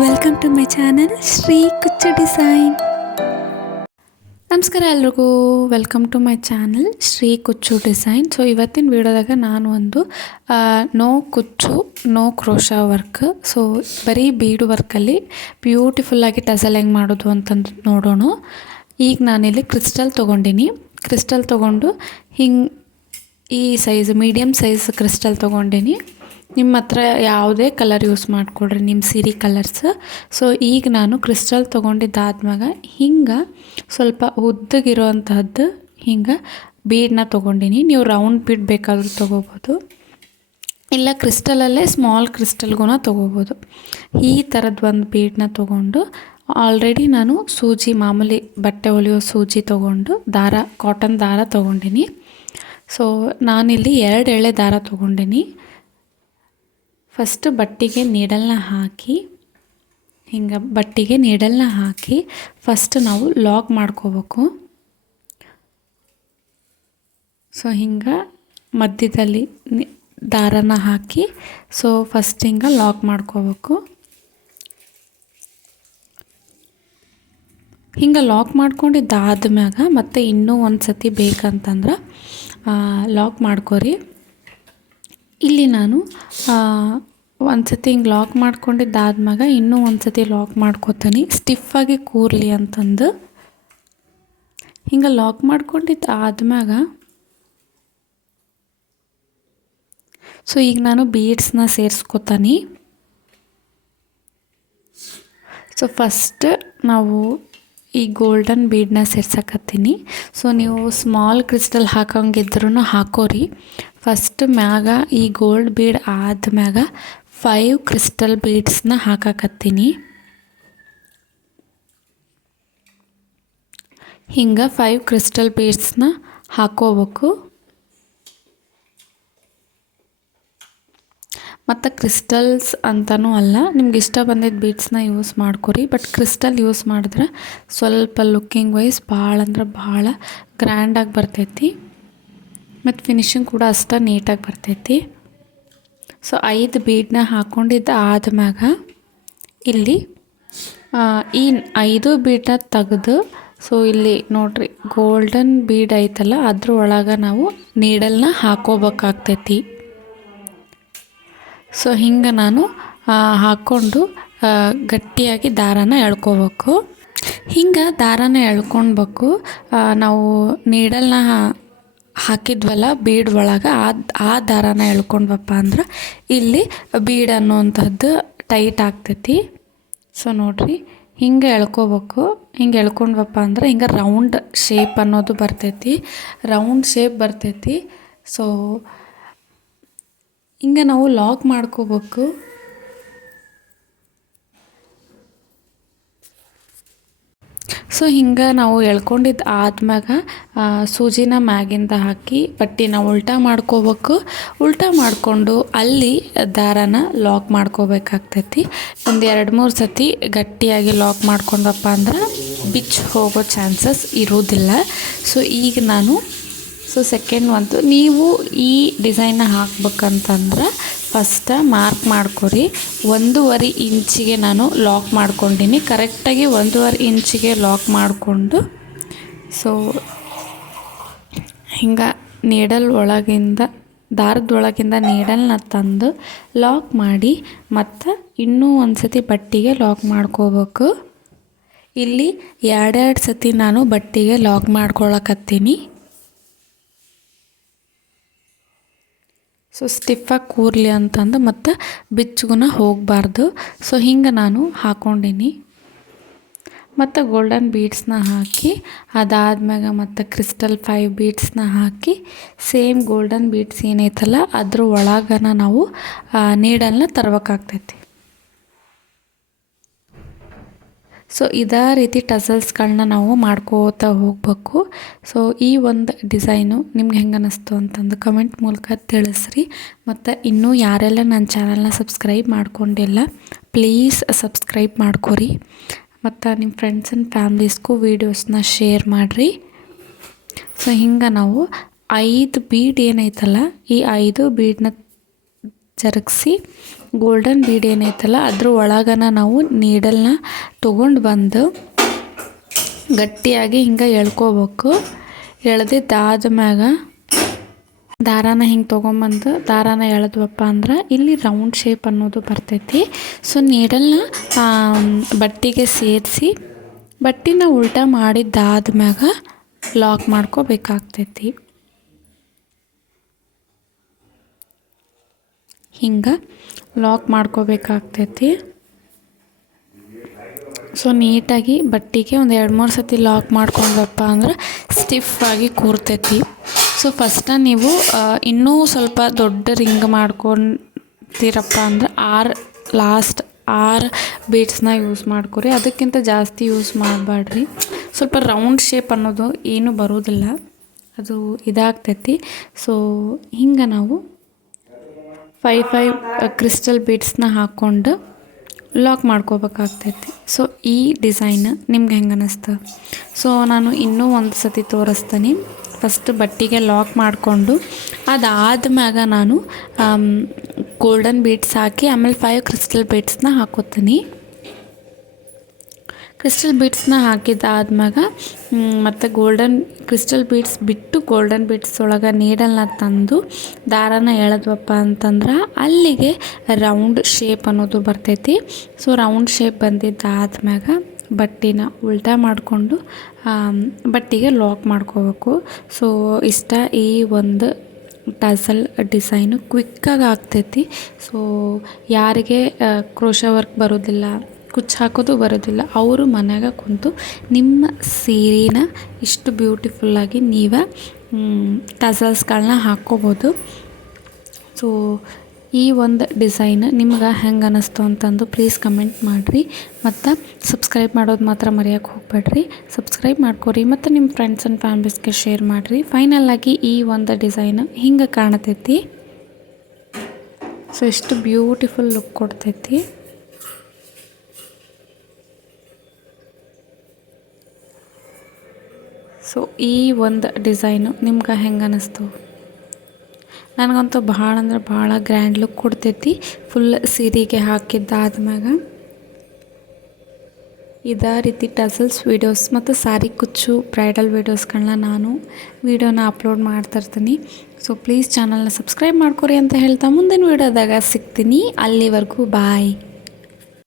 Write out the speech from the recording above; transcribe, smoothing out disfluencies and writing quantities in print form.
Welcome to my channel Sri Kucchu design. ನಮಸ್ಕಾರ ಎಲ್ರಿಗೂ, welcome to my channel Sri Kucchu design. So ಇವತ್ತಿನ ವಿಡಿಯೋದಾಗ ನಾನು ಒಂದು ನೋ ಕುಚ್ಚು ನೋ ಕ್ರೋಶಾ ವರ್ಕ್, ಸೊ ಬರೀ ಬೀಡು ವರ್ಕಲ್ಲಿ ಬ್ಯೂಟಿಫುಲ್ಲಾಗಿ ಟಸಲ್ ಹೆಂಗೆ ಮಾಡೋದು ಅಂತಂದು ನೋಡೋಣ. ಈಗ ನಾನಿಲ್ಲಿ ಕ್ರಿಸ್ಟಲ್ ತೊಗೊಂಡು ಹಿಂಗೆ ಈ ಸೈಜ್ ಮೀಡಿಯಮ್ ಸೈಜ್ ಕ್ರಿಸ್ಟಲ್ ತೊಗೊಂಡಿನಿ. ನಿಮ್ಮ ಹತ್ರ ಯಾವುದೇ ಕಲರ್ ಯೂಸ್ ಮಾಡಿಕೊಡ್ರಿ, ನಿಮ್ಮ ಸೀರೆ ಕಲರ್ಸ್. ಸೊ ಈಗ ನಾನು ಕ್ರಿಸ್ಟಲ್ ತೊಗೊಂಡಿದ್ದಾದ್ಮ್ಯಾಗ ಹಿಂಗೆ ಸ್ವಲ್ಪ ಉದ್ದಗಿರೋವಂತಹದ್ದು ಹಿಂಗೆ ಬೀಡನ್ನ ತೊಗೊಂಡಿನಿ. ನೀವು ರೌಂಡ್ ಬೀಡ್ ಬೇಕಾದರೂ ತೊಗೋಬೋದು, ಇಲ್ಲ ಕ್ರಿಸ್ಟಲಲ್ಲೇ ಸ್ಮಾಲ್ ಕ್ರಿಸ್ಟಲ್ಗೂ ತೊಗೋಬೋದು. ಈ ಥರದ್ದು ಒಂದು ಬೀಡನ್ನ ತೊಗೊಂಡು ಆಲ್ರೆಡಿ ನಾನು ಸೂಜಿ, ಮಾಮೂಲಿ ಬಟ್ಟೆ ಹೊಲಿಯೋ ಸೂಜಿ ತೊಗೊಂಡು ಕಾಟನ್ ದಾರ ತೊಗೊಂಡಿನಿ. ಸೊ ನಾನಿಲ್ಲಿ 2 ಎಳೆ ದಾರ ತೊಗೊಂಡಿನಿ. ಫಸ್ಟ್ ಬಟ್ಟೆಗೆ ನೀಡಲ್ನ ಹಾಕಿ ಫಸ್ಟ್ ನಾವು ಲಾಕ್ ಮಾಡ್ಕೋಬೇಕು. ಸೊ ಹಿಂಗೆ ಮಧ್ಯದಲ್ಲಿ ದಾರನ ಹಾಕಿ ಸೊ ಫಸ್ಟ್ ಹಿಂಗೆ ಲಾಕ್ ಮಾಡ್ಕೋಬೇಕು. ಹಿಂಗೆ ಲಾಕ್ ಮಾಡ್ಕೊಂಡಿದ್ದಾದ್ಮ್ಯಾಗ ಮತ್ತೆ ಇನ್ನೂ ಒಂದು ಸತಿ ಬೇಕಂತಂದ್ರೆ ಲಾಕ್ ಮಾಡ್ಕೊರಿ. ಇಲ್ಲಿ ನಾನು ಒಂದು ಸತಿ ಹಿಂಗೆ ಲಾಕ್ ಮಾಡ್ಕೊಂಡಿದ್ದಾದ್ಮ್ಯಾಗ ಇನ್ನೂ ಒಂದು ಸತಿ ಲಾಕ್ ಮಾಡ್ಕೋತೀನಿ, ಸ್ಟಿಫಾಗಿ ಕೂರಲಿ ಅಂತಂದು. ಹಿಂಗೆ ಲಾಕ್ ಮಾಡ್ಕೊಂಡಿದ್ದಾದ್ಮ್ಯಾಗ ಸೊ ಈಗ ನಾನು ಬೀಡ್ಸ್ನ ಸೇರಿಸ್ಕೋತೀನಿ. ಸೊ ಫಸ್ಟ್ ನಾವು ಈ ಗೋಲ್ಡನ್ ಬೀಡನ್ನ ಸೇರ್ಸಕತ್ತೀನಿ. ಸೊ ನೀವು ಸ್ಮಾಲ್ ಕ್ರಿಸ್ಟಲ್ ಹಾಕೋಂಗಿದ್ರೂ ಹಾಕೋರಿ. ಫಸ್ಟ್ ಮ್ಯಾಗ ಈ ಗೋಲ್ಡ್ ಬೀಡ್ ಆದ್ಮ್ಯಾಗ 5 ಕ್ರಿಸ್ಟಲ್ ಬೀಡ್ಸ್ನ ಹಾಕಕತ್ತೀನಿ. ಹಿಂಗೆ 5 ಕ್ರಿಸ್ಟಲ್ ಬೀಡ್ಸ್ನ ಹಾಕೋಬೇಕು. ಮತ್ತು ಕ್ರಿಸ್ಟಲ್ಸ್ ಅಂತಲೂ ಅಲ್ಲ, ನಿಮ್ಗೆ ಇಷ್ಟ ಬಂದಿದ್ದ ಬೀಡ್ಸ್ನ ಯೂಸ್ ಮಾಡ್ಕೊರಿ. ಬಟ್ ಕ್ರಿಸ್ಟಲ್ ಯೂಸ್ ಮಾಡಿದ್ರೆ ಸ್ವಲ್ಪ ಲುಕ್ಕಿಂಗ್ ವೈಸ್ ಭಾಳ ಅಂದ್ರೆ ಭಾಳ ಗ್ರ್ಯಾಂಡಾಗಿ ಬರ್ತೈತಿ, ಮತ್ತು ಫಿನಿಶಿಂಗ್ ಕೂಡ ಅಷ್ಟೇ ನೀಟಾಗಿ ಬರ್ತೈತಿ. ಸೊ 5 ಬೀಡನ್ನ ಹಾಕ್ಕೊಂಡಿದ್ದು ಆದ್ಮ್ಯಾಗ ಇಲ್ಲಿ ಈ 5 ಬೀಡನ್ನ ತೆಗೆದು ಸೊ ಇಲ್ಲಿ ನೋಡ್ರಿ ಗೋಲ್ಡನ್ ಬೀಡ್ ಐತಲ್ಲ ಅದ್ರ ಒಳಗೆ ನಾವು ನೀಡಲ್ನ ಹಾಕೋಬೇಕಾಗ್ತೈತಿ. ಸೊ ಹಿಂಗೆ ನಾನು ಹಾಕ್ಕೊಂಡು ಗಟ್ಟಿಯಾಗಿ ದಾರಾನ ಎಳ್ಕೊಬೇಕು. ಹಿಂಗೆ ದಾರಾನ ಎಳ್ಕೊಳ್ಬೇಕು. ನಾವು ನೀಡಲ್ನ ಹಾಕಿದ್ವಲ್ಲ ಬೀಡ್ ಒಳಗೆ ಆ ದಾರಾನ ಎಳ್ಕೊಂಡ್ವಪ್ಪ ಅಂದ್ರೆ ಇಲ್ಲಿ ಬೀಡ್ ಅನ್ನೋವಂಥದ್ದು ಟೈಟ್ ಆಗ್ತೈತಿ. ಸೊ ನೋಡಿರಿ ಹಿಂಗೆ ಎಳ್ಕೊಬೇಕು. ಹಿಂಗೆ ಎಳ್ಕೊಂಡ್ವಪ್ಪ ಅಂದ್ರೆ ಹಿಂಗೆ ರೌಂಡ್ ಶೇಪ್ ಅನ್ನೋದು ಬರ್ತೈತಿ. ಸೊ ಹಿಂಗೆ ನಾವು ಲಾಕ್ ಮಾಡ್ಕೋಬೇಕು. ಸೊ ಹಿಂಗೆ ನಾವು ಎಳ್ಕೊಂಡಿದ್ದು ಆದ್ಮ್ಯಾಗ ಸೂಜಿನ ಮ್ಯಾಗಿಂದ ಹಾಕಿ ಪಟ್ಟಿನ ಉಲ್ಟಾ ಮಾಡ್ಕೋಬೇಕು. ಉಲ್ಟಾ ಮಾಡಿಕೊಂಡು ಅಲ್ಲಿ ದಾರಾನ ಲಾಕ್ ಮಾಡ್ಕೋಬೇಕಾಗ್ತೈತಿ. ಒಂದು 2-3 ಸತಿ ಗಟ್ಟಿಯಾಗಿ ಲಾಕ್ ಮಾಡ್ಕೊಂಡಪ್ಪ ಅಂದ್ರೆ ಬಿಚ್ಚಿ ಹೋಗೋ ಚಾನ್ಸಸ್ ಇರೋದಿಲ್ಲ. ಸೊ ಈಗ ನಾನು ಸೆಕೆಂಡ್ ಒಂದು ನೀವು ಈ ಡಿಸೈನ್ನ ಹಾಕ್ಬೇಕಂತಂದ್ರೆ ಫಸ್ಟ್ ಮಾರ್ಕ್ ಮಾಡ್ಕೊರಿ. 1.5 ಇಂಚಿಗೆ ನಾನು ಲಾಕ್ ಮಾಡ್ಕೊಂಡಿನಿ. ಕರೆಕ್ಟಾಗಿ 1.5 ಇಂಚಿಗೆ ಲಾಕ್ ಮಾಡಿಕೊಂಡು ಸೊ ಹಿಂಗೆ ದಾರದೊಳಗಿಂದ ನೀಡಲ್ನ ತಂದು ಲಾಕ್ ಮಾಡಿ ಮತ್ತು ಇನ್ನೂ ಒಂದು ಸತಿ ಬಟ್ಟೆಗೆ ಲಾಕ್ ಮಾಡ್ಕೋಬೇಕು. ಇಲ್ಲಿ 2 ಸತಿ ನಾನು ಬಟ್ಟೆಗೆ ಲಾಕ್ ಮಾಡ್ಕೊಳಕತ್ತೀನಿ. ಸೊ ಸ್ಟಿಫಾಗಿ ಕೂರಲಿ ಅಂತಂದು ಮತ್ತು ಬಿಚ್ಚುಗುನ ಹೋಗಬಾರ್ದು. ಸೊ ಹಿಂಗೆ ನಾನು ಹಾಕ್ಕೊಂಡಿನಿ. ಮತ್ತು ಗೋಲ್ಡನ್ ಬೀಡ್ಸ್ನ ಹಾಕಿ ಅದಾದ್ಮ್ಯಾಗ ಮತ್ತು ಕ್ರಿಸ್ಟಲ್ 5 ಬೀಡ್ಸ್ನ ಹಾಕಿ ಸೇಮ್ ಗೋಲ್ಡನ್ ಬೀಡ್ಸ್ ಏನೈತಲ್ಲ ಅದ್ರ ಒಳಗನ ನಾವು ನೀಡಲ್ನ ತರಬೇಕಾಗ್ತೈತಿ. ಸೊ ಇದೇ ರೀತಿ ಟಸಲ್ಸ್ಗಳನ್ನ ನಾವು ಮಾಡ್ಕೋತಾ ಹೋಗ್ಬೇಕು. ಸೊ ಈ ಒಂದು ಡಿಸೈನು ನಿಮ್ಗೆ ಹೆಂಗೆ ಅನ್ನಿಸ್ತು ಅಂತಂದು ಕಮೆಂಟ್ ಮೂಲಕ ತಿಳಿಸ್ರಿ. ಮತ್ತು ಇನ್ನೂ ಯಾರೆಲ್ಲ ನನ್ನ ಚಾನಲ್ನ ಸಬ್ಸ್ಕ್ರೈಬ್ ಮಾಡ್ಕೊಂಡಿಲ್ಲ ಪ್ಲೀಸ್ ಸಬ್ಸ್ಕ್ರೈಬ್ ಮಾಡ್ಕೊರಿ. ಮತ್ತು ನಿಮ್ಮ ಫ್ರೆಂಡ್ಸ್ ಆ್ಯಂಡ್ ಫ್ಯಾಮ್ಲೀಸ್ಗೂ ವೀಡಿಯೋಸ್ನ ಶೇರ್ ಮಾಡಿರಿ. ಸೊ ಹಿಂಗೆ ನಾವು 5 ಬೀಡ್ ಏನೈತಲ್ಲ ಈ 5 ಬೀಡನ್ನ ಜರುಗಿಸಿ ಗೋಲ್ಡನ್ ಬೀಡ್ ಏನೈತಲ್ಲ ಅದ್ರ ಒಳಗನ ನಾವು ನೀಡಲ್ನ ತೊಗೊಂಡು ಬಂದು ಗಟ್ಟಿಯಾಗಿ ಹಿಂಗೆ ಎಳ್ಕೊಬೇಕು. ಎಳ್ದಿದ್ದಾದ ಮ್ಯಾಗ ದಾರಾನ ಹಿಂಗೆ ತೊಗೊಂಬಂದು ದಾರಾನ ಎಳೆದ್ವಪ್ಪ ಅಂದ್ರೆ ಇಲ್ಲಿ ರೌಂಡ್ ಶೇಪ್ ಅನ್ನೋದು ಬರ್ತೈತಿ. ಸೊ ನೀಡಲ್ನ ಬಟ್ಟೆಗೆ ಸೇರಿಸಿ ಬಟ್ಟೆನ ಉಲ್ಟಾ ಮಾಡಿದ್ದಾದ್ಮ್ಯಾಗ ಲಾಕ್ ಮಾಡ್ಕೋಬೇಕಾಗ್ತೈತಿ. ಹಿಂಗೆ ಲಾಕ್ ಮಾಡ್ಕೋಬೇಕಾಗ್ತೈತಿ. ಸೊ ನೀಟಾಗಿ ಬಟ್ಟೆಗೆ ಒಂದು 2-3 ಸತಿ ಲಾಕ್ ಮಾಡ್ಕೊಂಡಪ್ಪ ಅಂದ್ರೆ ಸ್ಟಿಫಾಗಿ ಕೂರ್ತೈತಿ. ಸೊ ಫಸ್ಟ ನೀವು ಇನ್ನೂ ಸ್ವಲ್ಪ ದೊಡ್ಡ ರಿಂಗ್ ಮಾಡ್ಕೊತೀರಪ್ಪ ಅಂದ್ರೆ 6 ಬೀಡ್ಸ್ನ ಯೂಸ್ ಮಾಡ್ಕೊರಿ. ಅದಕ್ಕಿಂತ ಜಾಸ್ತಿ ಯೂಸ್ ಮಾಡಬೇಡ್ರಿ. ಸ್ವಲ್ಪ ರೌಂಡ್ ಶೇಪ್ ಅನ್ನೋದು ಏನೂ ಬರೋದಿಲ್ಲ, ಅದು ಇದಾಗ್ತೈತಿ. ಸೊ ಹಿಂಗೆ ನಾವು 5 ಕ್ರಿಸ್ಟಲ್ ಬೀಡ್ಸ್ನ ಹಾಕ್ಕೊಂಡು ಲಾಕ್ ಮಾಡ್ಕೋಬೇಕಾಗ್ತೈತಿ. ಸೊ ಈ ಡಿಸೈನ್ ನಿಮ್ಗೆ ಹೆಂಗೆ ಅನ್ನಿಸ್ತು? ಸೊ ನಾನು ಇನ್ನೂ ಒಂದು ಸತಿ ತೋರಿಸ್ತೀನಿ. ಫಸ್ಟ್ ಬಟ್ಟೆಗೆ ಲಾಕ್ ಮಾಡಿಕೊಂಡು ಅದಾದ್ಮ್ಯಾಗ ನಾನು ಗೋಲ್ಡನ್ ಬೀಡ್ಸ್ ಹಾಕಿ ಆಮೇಲೆ 5 ಕ್ರಿಸ್ಟಲ್ ಬೀಡ್ಸ್ನ ಹಾಕೋತೀನಿ. ಕ್ರಿಸ್ಟಲ್ ಬೀಡ್ಸ್ನ ಹಾಕಿದ್ದಾದ್ಮ್ಯಾಗ ಮತ್ತು ಕ್ರಿಸ್ಟಲ್ ಬೀಡ್ಸ್ ಬಿಟ್ಟು ಗೋಲ್ಡನ್ ಬೀಡ್ಸ್ ಒಳಗೆ ನೀಡಲ್ನ ತಂದು ದಾರಾನ ಎಳೆದ್ವಪ್ಪ ಅಂತಂದ್ರೆ ಅಲ್ಲಿಗೆ ರೌಂಡ್ ಶೇಪ್ ಅನ್ನೋದು ಬರ್ತೈತಿ. ಸೊ ರೌಂಡ್ ಶೇಪ್ ಬಂದಿದ್ದಾದ್ಮ್ಯಾಗ ಬಟ್ಟೆನ ಉಲ್ಟಾ ಮಾಡಿಕೊಂಡು ಬಟ್ಟೆಗೆ ಲಾಕ್ ಮಾಡ್ಕೋಬೇಕು. ಸೊ ಇಷ್ಟ ಈ ಒಂದು ಟಸಲ್ ಡಿಸೈನು ಕ್ವಿಕ್ಕಾಗಿ ಆಗ್ತೈತಿ. ಸೊ ಯಾರಿಗೆ ಕ್ರೋಶಾ ವರ್ಕ್ ಬರೋದಿಲ್ಲ, ಕುಚ್ಚು ಹಾಕೋದು ಬರೋದಿಲ್ಲ, ಅವರು ಮನ್ಯಾಗ ಕುಂತು ನಿಮ್ಮ ಸೀರೆನ ಇಷ್ಟು ಬ್ಯೂಟಿಫುಲ್ಲಾಗಿ ನೀವೇ ಟಸಲ್ಸ್ಗಳನ್ನ ಹಾಕ್ಕೋಬೋದು. ಸೊ ಈ ಒಂದು ಡಿಸೈನ್ ನಿಮ್ಗೆ ಹೆಂಗೆ ಅನ್ನಿಸ್ತು ಅಂತಂದು ಪ್ಲೀಸ್ ಕಮೆಂಟ್ ಮಾಡಿರಿ. ಮತ್ತು ಸಬ್ಸ್ಕ್ರೈಬ್ ಮಾಡೋದು ಮಾತ್ರ ಮರೆಯೋಕ್ಕೆ ಹೋಗ್ಬೇಡ್ರಿ. ಸಬ್ಸ್ಕ್ರೈಬ್ ಮಾಡ್ಕೊರಿ ಮತ್ತು ನಿಮ್ಮ ಫ್ರೆಂಡ್ಸ್ ಆ್ಯಂಡ್ ಫ್ಯಾಮಿಲೀಸ್ಗೆ ಶೇರ್ ಮಾಡಿರಿ. ಫೈನಲಾಗಿ ಈ ಒಂದು ಡಿಸೈನ್ ಹಿಂಗೆ ಕಾಣತೈತಿ. ಸೊ ಎಷ್ಟು ಬ್ಯೂಟಿಫುಲ್ ಲುಕ್ ಕೊಡ್ತೈತಿ. ಸೊ ಈ ಒಂದು ಡಿಸೈನು ನಿಮ್ಗೆ ಹೆಂಗೆ ಅನ್ನಿಸ್ತು? ನನಗಂತೂ ಭಾಳ ಅಂದ್ರೆ ಭಾಳ ಗ್ರ್ಯಾಂಡ್ ಲುಕ್ ಕೊಡ್ತೈತಿ. ಫುಲ್ ಸೀರೆಗೆ ಹಾಕಿದ್ದಾದ್ಮ್ಯಾಗ ಇದೇ ರೀತಿ ಟಸಲ್ಸ್ ವೀಡಿಯೋಸ್ ಮತ್ತು ಸಾರಿ ಕುಚ್ಚು ಬ್ರೈಡಲ್ ವೀಡಿಯೋಸ್ಗಳನ್ನ ನಾನು ಅಪ್ಲೋಡ್ ಮಾಡ್ತಾಯಿರ್ತೀನಿ. ಸೊ ಪ್ಲೀಸ್ ಚಾನಲ್ನ ಸಬ್ಸ್ಕ್ರೈಬ್ ಮಾಡ್ಕೊರಿ ಅಂತ ಹೇಳ್ತಾ ಮುಂದಿನ ವೀಡಿಯೋದಾಗ ಸಿಗ್ತೀನಿ. ಅಲ್ಲಿವರೆಗೂ ಬಾಯ್.